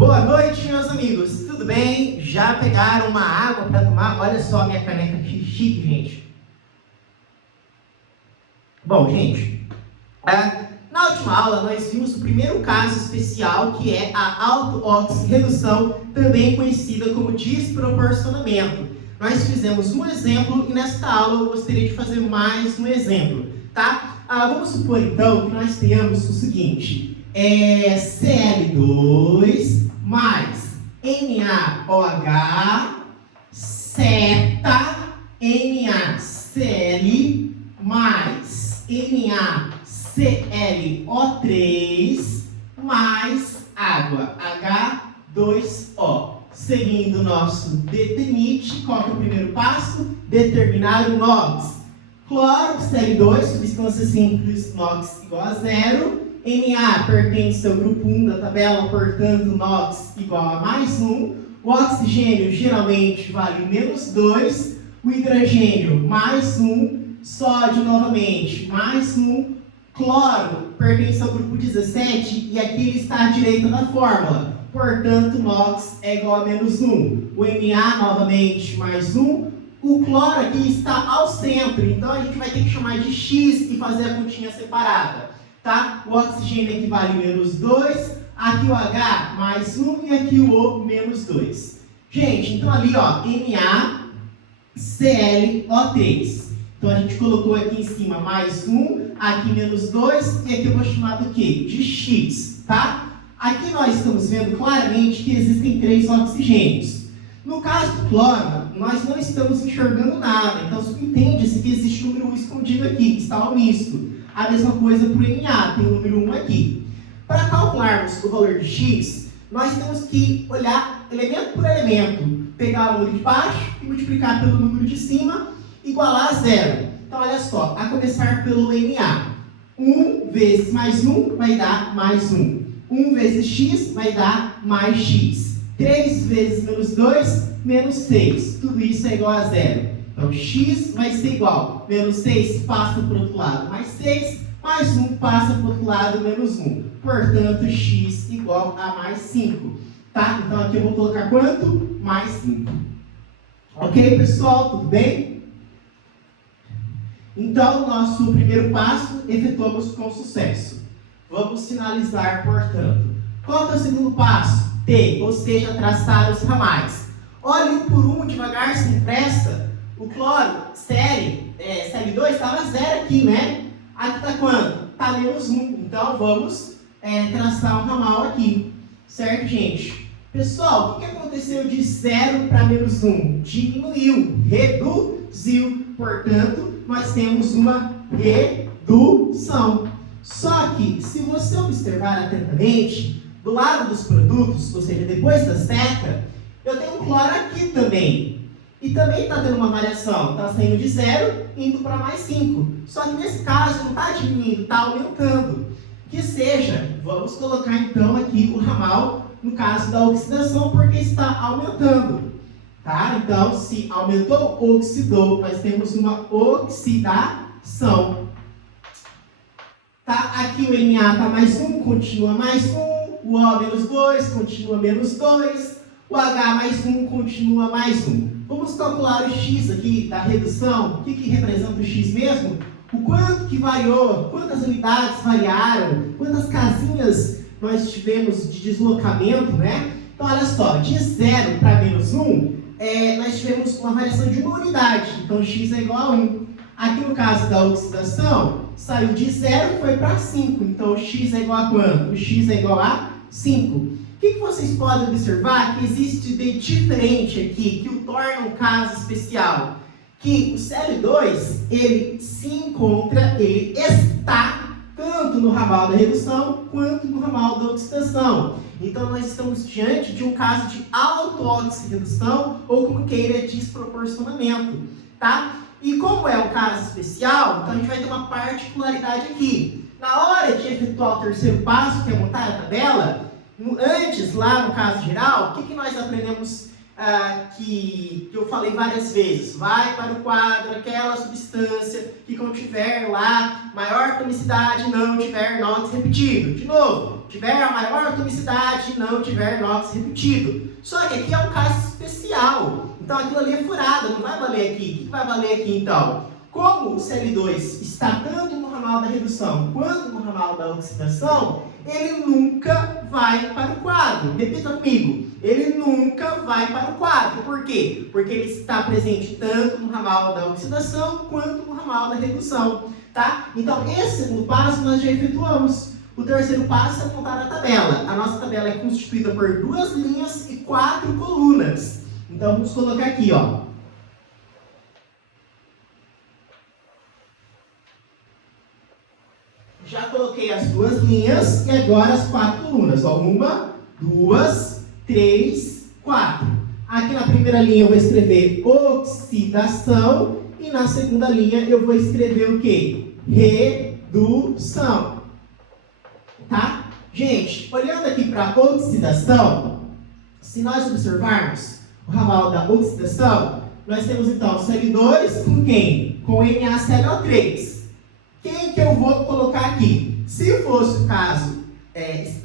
Boa noite, meus amigos. Tudo bem? Já pegaram uma água para tomar? Olha só a minha caneca que chique, gente. Bom, gente, na última aula nós vimos o primeiro caso especial, que é a auto-oxirredução, também conhecida como desproporcionamento. Nós fizemos um exemplo e nesta aula eu gostaria de fazer mais um exemplo, tá? Vamos supor então que nós tenhamos o seguinte: Cl2 mais NaOH seta NaCl mais NaClO3 mais água, H2O. Seguindo o nosso detenite, qual que é o primeiro passo? Determinar o NOx. Cloro, Cl2, substância simples, NOx igual a zero. Na pertence ao grupo 1 da tabela, portanto, NOx igual a mais 1. O oxigênio geralmente vale menos 2. O hidrogênio, mais 1. Sódio, novamente, mais 1. Cloro pertence ao grupo 17 e aqui ele está à direita da fórmula. Portanto, NOx é igual a menos 1. O Na, novamente, mais 1. O cloro aqui está ao centro, então a gente vai ter que chamar de X e fazer a continha separada. Tá? O oxigênio equivale a menos 2, aqui o H mais 1 e aqui o O menos 2. Gente, então ali ó, NaClO3. Então a gente colocou aqui em cima mais 1, aqui menos 2 e aqui eu vou chamar do quê? De X, tá? Aqui nós estamos vendo claramente que existem 3 oxigênios. No caso do cloro, nós não estamos enxergando nada, então subentende-se que existe um número 1 escondido aqui, que está ao misto. A mesma coisa para o Na, tem o número 1 aqui. Para calcularmos o valor de X, nós temos que olhar elemento por elemento, pegar o número de baixo e multiplicar pelo número de cima, igualar a zero. Então olha só, a começar pelo Na. 1 vezes mais 1 vai dar mais 1. 1 vezes X vai dar mais X. 3 vezes menos 2, menos 6. Tudo isso é igual a zero. Então, X vai ser igual. Menos 6 passa para o outro lado, mais 6. Mais 1 passa para o outro lado, menos 1. Portanto, X igual a mais 5. Tá? Então, aqui eu vou colocar quanto? Mais 5. Ok, pessoal? Tudo bem? Então, nosso primeiro passo efetuamos com sucesso. Vamos finalizar, portanto. Qual que é o segundo passo? T, ou seja, traçar os ramais. Olha um por um, devagar, sem pressa. O cloro, Cl2, estava zero aqui, né? Aqui está quanto? Está menos 1. Então, vamos traçar um ramal aqui. Certo, gente? Pessoal, o que aconteceu de 0 para menos 1? Diminuiu, reduziu. Portanto, nós temos uma redução. Só que, se você observar atentamente, do lado dos produtos, ou seja, depois da seta, eu tenho um cloro aqui também. E também está tendo uma variação, está saindo de 0, indo para mais 5. Só que nesse caso não está diminuindo, está aumentando. Que seja, vamos colocar então aqui o ramal, no caso da oxidação, porque está aumentando. Tá? Então, se aumentou, oxidou, nós temos uma oxidação. Tá? Aqui o Na está mais 1, continua mais 1. O O menos 2, continua menos 2. O H mais 1 continua mais 1. Vamos calcular o X aqui da redução. O que representa o X mesmo? O quanto que variou, quantas unidades variaram, quantas casinhas nós tivemos de deslocamento, né? Então, olha só, de 0 para menos 1, nós tivemos uma variação de uma unidade. Então, X é igual a 1. Aqui no caso da oxidação, saiu de 0 e foi para 5. Então, o X é igual a quanto? O X é igual a 5. O que vocês podem observar que existe de diferente aqui, que o torna um caso especial? Que o Cl2, ele se encontra, ele está tanto no ramal da redução, quanto no ramal da oxidação. Então, nós estamos diante de um caso de auto-oxirredução, ou como queira, desproporcionamento, tá? E como é um caso especial, então a gente vai ter uma particularidade aqui. Na hora de efetuar o terceiro passo, que é montar a tabela, antes, lá no caso geral, o que nós aprendemos que eu falei várias vezes? Vai para o quadro aquela substância que contiver lá maior tonicidade, não tiver NOx repetido. De novo, tiver a maior atomicidade e não tiver NOx repetido. Só que aqui é um caso especial. Então aquilo ali é furado, não vai valer aqui. O que vai valer aqui então? Como o Cl2 está tanto no ramal da redução quanto no ramal da oxidação, ele nunca vai para o quadro. Repita comigo. Ele nunca vai para o quadro. Por quê? Porque ele está presente tanto no ramal da oxidação quanto no ramal da redução. Tá? Então, esse segundo passo nós já efetuamos. O terceiro passo é montar a tabela. A nossa tabela é constituída por 2 linhas e 4 colunas. Então, vamos colocar aqui, ó. Já coloquei as 2 linhas e agora as 4 colunas. Ó, 1, 2, 3, 4. Aqui na primeira linha eu vou escrever oxidação e na segunda linha eu vou escrever o quê? Redução. Tá? Gente, olhando aqui para a oxidação, se nós observarmos o ramal da oxidação, nós temos então Cl2 com quem? Com NaClO3. Quem que eu vou colocar aqui? Se fosse o caso se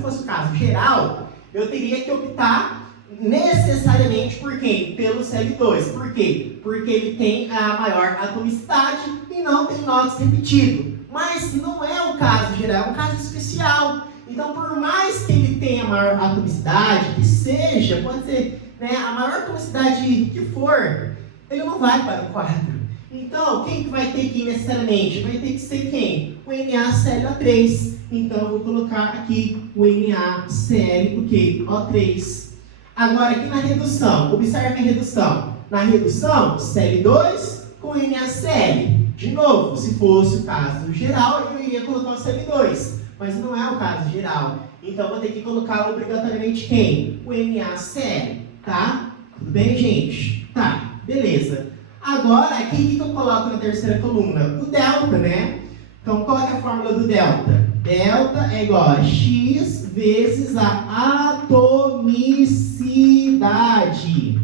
fosse o caso geral, eu teria que optar necessariamente por quem? Pelo Cl2. Por quê? Porque ele tem a maior atomicidade e não tem NOx repetido. Mas não é o caso geral, é um caso especial. Então, por mais que ele tenha a maior atomicidade, que seja, pode ser, né, a maior atomicidade que for, ele não vai para o quadro. Então, quem que vai ter que ir necessariamente? Vai ter que ser quem? O NaClO3. Então, eu vou colocar aqui o NaClO3. Agora, aqui na redução, observe a redução. Na redução, Cl2 com NaCl. De novo, se fosse o caso geral, eu iria colocar o Cl2. Mas não é o caso geral. Então, vou ter que colocar obrigatoriamente quem? O NaCl. Tá? Tudo bem, gente? Tá, beleza. Agora, aqui o que eu coloco na terceira coluna? O delta, né? Então, qual é a fórmula do delta? Delta é igual a x vezes a atomicidade.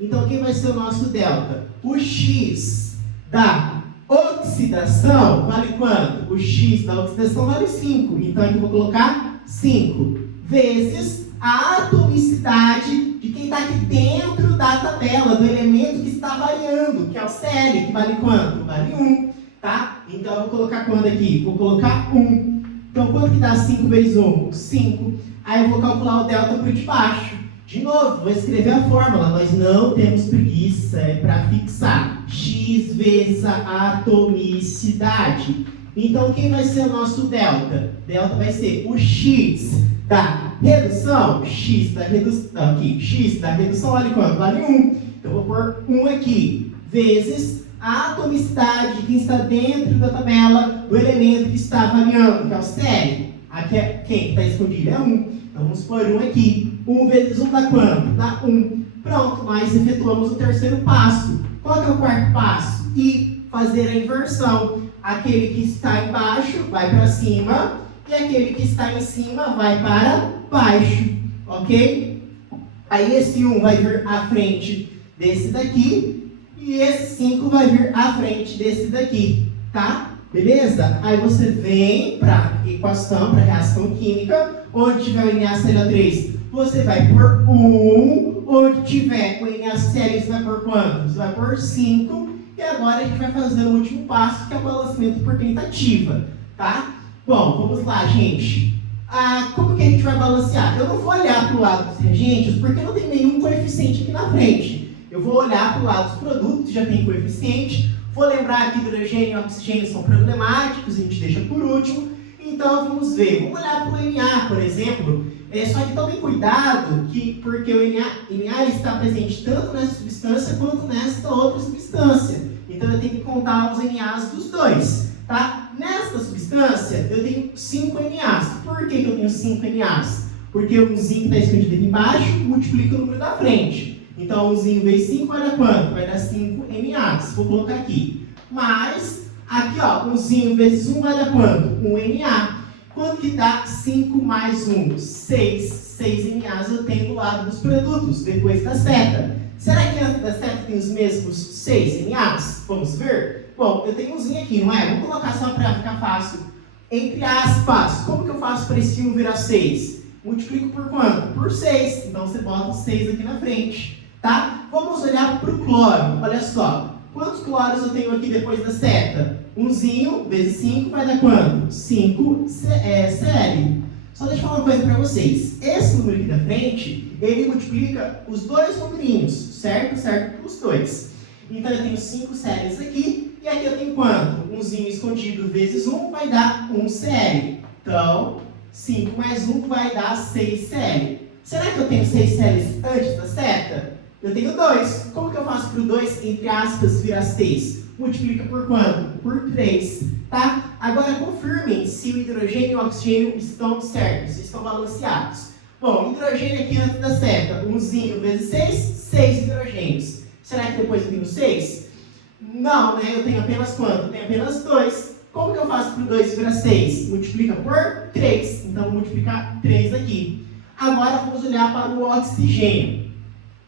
Então, quem vai ser o nosso delta? O x da oxidação vale quanto? O x da oxidação vale 5. Então, aqui eu vou colocar 5 vezes a atomicidade de quem está aqui dentro da tabela, do elemento que está variando, que é o Cl, que vale quanto? Vale 1, tá? Então, eu vou colocar quanto aqui? Vou colocar 1. Então, quanto que dá 5 vezes 1? 5. Aí eu vou calcular o delta por de baixo. De novo, vou escrever a fórmula, nós não temos preguiça, é para fixar. X vezes a atomicidade. Então, quem vai ser o nosso delta? Delta vai ser o x da redução. X da redução, aqui, x da redução vale quanto? Vale 1. Então, eu vou pôr 1 aqui, vezes a atomicidade de quem está dentro da tabela do elemento que está variando, que é o Cl. Aqui é quem que está escondido? É 1. Então, vamos pôr 1 aqui. 1 vezes 1 dá quanto? Dá 1. Pronto, nós efetuamos o terceiro passo. Qual que é o quarto passo? E fazer a inversão. Aquele que está embaixo vai para cima e aquele que está em cima vai para baixo. Ok? Aí esse 1 vai vir à frente desse daqui e esse 5 vai vir à frente desse daqui. Tá? Beleza? Aí você vem para a equação, para a reação química. Onde tiver o NaClO3, você vai por 1. Onde tiver o NaCl, você vai por quanto? Você vai por 5. E agora a gente vai fazer o último passo, que é o balanceamento por tentativa. Tá? Bom, vamos lá, gente. Como que a gente vai balancear? Eu não vou olhar para o lado dos reagentes, porque não tem nenhum coeficiente aqui na frente. Eu vou olhar para o lado dos produtos, que já tem coeficiente. Vou lembrar que hidrogênio e oxigênio são problemáticos, a gente deixa por último. Então, vamos ver. Vamos olhar para o Na, por exemplo. Só que tomem cuidado, porque o Na ele está presente tanto nessa substância quanto nessa outra substância. Então, eu tenho que contar os NAs dos dois. Tá? Nesta substância, eu tenho 5 NAs. Por que eu tenho 5 NAs? Porque o zinco está escondido aqui embaixo, multiplica o número da frente. Então, 1 vezes 5 vai dar quanto? Vai dar 5 NAs. Vou colocar aqui. Mas, aqui, ó, 1 vezes 1 vai dar quanto? 1 Na. Quanto que dá 5 mais 1? 6. 6 NAs eu tenho do lado dos produtos, depois da seta. Será que antes da seta tem os mesmos 6 NAs? Vamos ver? Bom, eu tenho um zinho aqui, não é? Vamos colocar só para ficar fácil entre aspas. Como que eu faço para esse 1 virar 6? Multiplico por quanto? Por 6. Então você bota o 6 aqui na frente, tá? Vamos olhar para o cloro. Olha só. Quantos cloros eu tenho aqui depois da seta? 1 vezes 5 vai dar quanto? 5 Cl. Só deixa eu falar uma coisa para vocês. Esse número aqui da frente, ele multiplica os dois numerinhos, certo? Certo? Os dois. Então eu tenho 5 Cl aqui, e aqui eu tenho quanto? 1 escondido vezes 1 vai dar 1 Cl. Então, 5 mais 1 vai dar 6 Cl. Será que eu tenho 6 Cl antes da seta? Eu tenho 2. Como que eu faço para o 2, entre aspas, virar 6? Multiplica por quanto? Por 3, tá? Agora confirmem se o hidrogênio e o oxigênio estão certos, estão balanceados. Bom, hidrogênio aqui antes da seta, 1 vezes 6, 6 hidrogênios. Será que depois eu tenho 6? Não, né? Eu tenho apenas quanto? Eu tenho apenas 2. Como que eu faço para o 2 virar 6? Multiplica por 3. Então, vou multiplicar 3 aqui. Agora, vamos olhar para o oxigênio.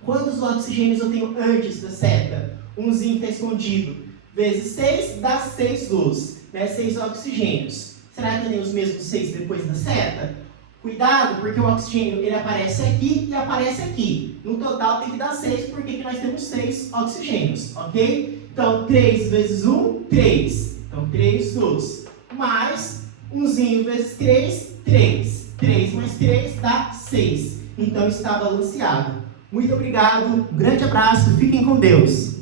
Quantos oxigênios eu tenho antes da seta? 1 está escondido. Vezes 6 dá 6 luz. Né? 6 oxigênios. Será que eu tenho os mesmos 6 depois da seta? Cuidado, porque o oxigênio ele aparece aqui e aparece aqui. No total tem que dar 6, porque aqui nós temos 6 oxigênios, ok? Então, 3 vezes 1, 3. Então, 3 luz. Mais 1 vezes 3, 3. 3 mais 3 dá 6. Então, está balanceado. Muito obrigado, um grande abraço, fiquem com Deus.